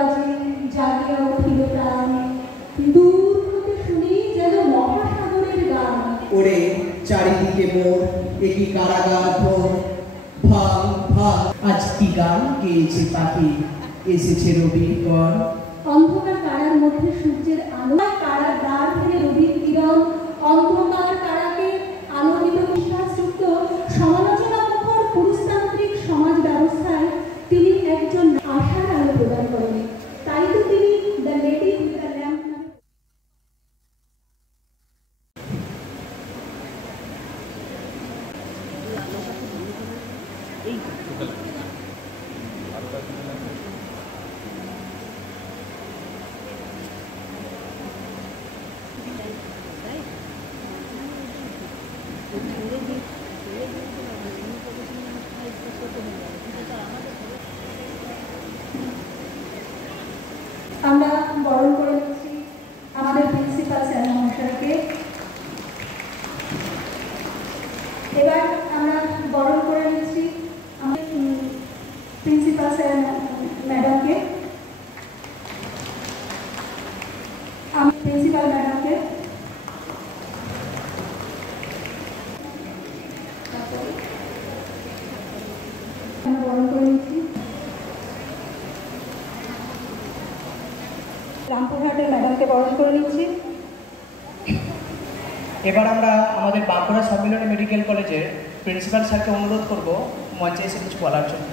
বাজে জাগিয়া উঠিল প্রাণ, দূর হতে শুনি যেন মহাসাগরের গান। ওরে চারিদিকে মোর একই কারাগার ঘোর, ভাঙ ভাঙ আজ কি গান গেয়েছে পাখি, এসেছে রবির গণ। অন্ধকার কারার মধ্যে সূর্যের আলো, কারার দ্বার থেকে রবির কিরণ, অন্ধকার কারাকে আলোকিত বিশ্বাসযুক্ত সমালোচনা মুখর পুরুষতান্ত্রিক সমাজ ব্যবস্থায় তিনি একজন আশার আলো প্রদান করেন। তাই তো তিনি the lady with the lamp নামে আমরা বরণ করে নিচ্ছি আমাদের প্রিন্সিপাল স্যার মহাশয়কে। এবার আমরা বরণ করে নিচ্ছি আমাদের প্রিন্সিপাল স্যার ম্যাডামকে। আমি প্রিন্সিপাল ম্যাডামকে আমরা বরণ করে নিচ্ছি। রামপুরহাটের ম্যাডামকে বরণ করে নিচ্ছি। এবার আমরা আমাদের বাঁকুড়া সম্মিলনী মেডিকেল কলেজের প্রিন্সিপাল স্যারকে অনুরোধ করব মঞ্চে এসে কিছু বলার জন্য।